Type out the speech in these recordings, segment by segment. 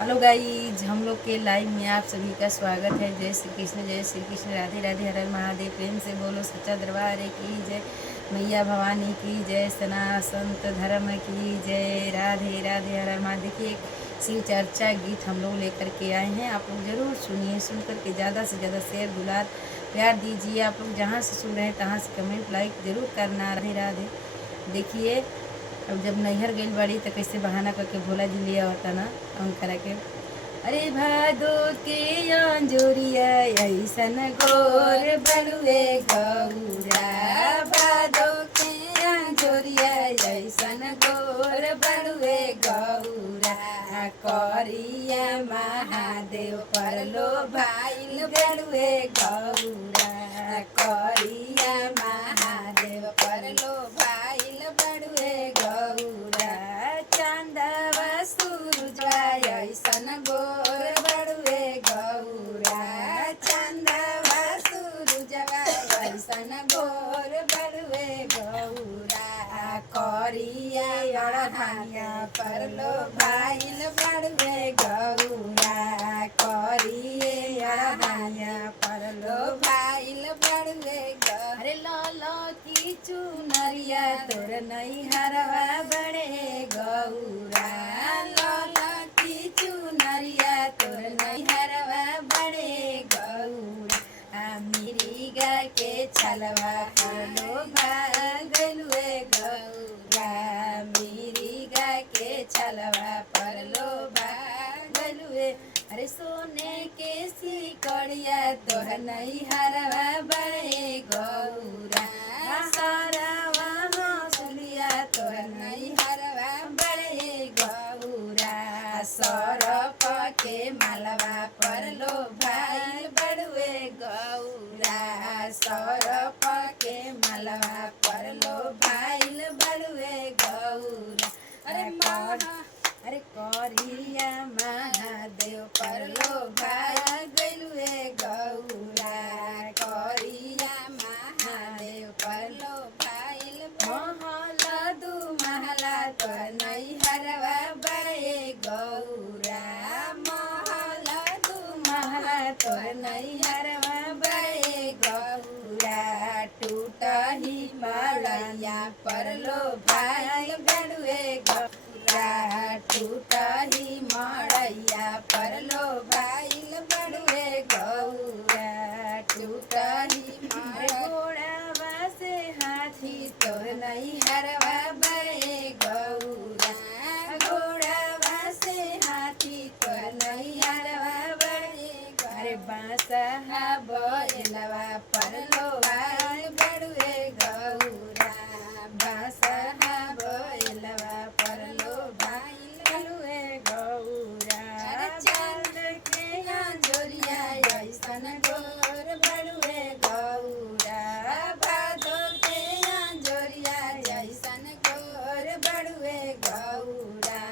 Hello guys, हम लोग के लाइव में आप सभी का स्वागत है। जय श्री कृष्ण, जय श्री कृष्ण, राधे राधे, हर हर महादेव। प्रेम से बोलो सच्चा दरबार की जय, मैया भवानी की जय, सनातन धर्म की जय, राधे राधे, हर हर महादेव। देखिए, एक शिव चर्चा गीत हम लोग लेकर के आए हैं। आप लोग जरूर सुनिए, सुन करके ज़्यादा से ज़्यादा शेयर दुलार प्यार दीजिए। आप लोग जहाँ से सुन रहे हैं तहाँ से कमेंट लाइक जरूर करना। राधे राधे। देखिए, अब जब नैहर गई बड़ी तो कैसे बहाना करके भोला जी लिया होता ना हम करा के। अरे भादो के अंजोरिया ऐसन घोर बड़ुए गौरा, भादो के अंजोरिया ऐसन घोर बड़ुए गौरा, करिया महादेव पर लो भाईल बड़ुए गौरा, करिया महादेव पर लो भाईल बड़ुए गौरा, चांदवा सूरजवा ऐसन गोर बड़ुए गौरा, चांदवा सूरजवा ऐसन गोर बड़ुए गौरा, करिया अड़धानिया पर लो भाईल बड़ुए गौरा, करिए अड़धानिया पर लो भाईल बड़ुए गौरा। अरे लो की चुनरिया तोर नैहरवा बड़े गौरा, लो की चुनरिया तोर नैहरवा बड़े गौरा, मिरिगा के छलवा लो भागलुए गौरा, मिरिगा के छलवा पर लो भागलुए। अरे सोने के सिकड़िया तोर नैहरवा बड़े गौरा, सारावा हंसुलिया तोर नैहरवा बड़े गौरा, सरप के मालवा पर लो भाई बड़ुए गौरा, सरप के मालवा पर लो भाई बड़ुए गौरा। अरे करिया महादेव पर लो भाई गलुए गौरा, करिया महादेव पर लो भाईल महला दू महला तो नैहरवा बड़े गौरा, महला दू महला तो नैहरवा बड़े गौरा, टूटही मड़ैया पर लो भाई बड़ुए गौरा, टूटही मड़ैया पर लो भाईल बड़ुए गौरा, टूटही घोड़ावा से हाथी तोर नैहरवा बड़े गौरा, घोड़ावा से हाथी तोर नैहरवा बड़े गौरा, अरे बांसहा बैलवा पर लो भाई बड़ुए गौरा, बांसहा बैलवा पर लो भाई बड़ुए गौरा, चांद के अंजोरिया ऐसन गोर बड़ुए गौरा, भादो के अंजोरिया ऐसन गोर बड़ुए गौरा,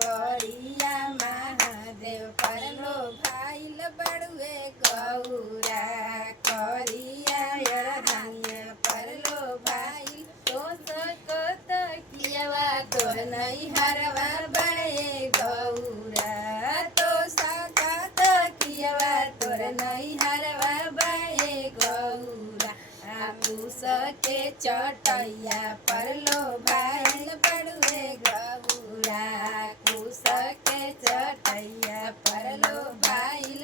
करिया महादेव पर लो भाईल बड़ुए गौरा, करिया अड़धानिया पर लो भाईल, तो सकत कियवा तोर नैहरवा बड़े गौरा, तो सकत कियवा तोर नैहरवा बड़े गौरा, पूस के चटैया पर लो भाईल बड़ुए गौरा, पूस के चटैया पर लो भाईल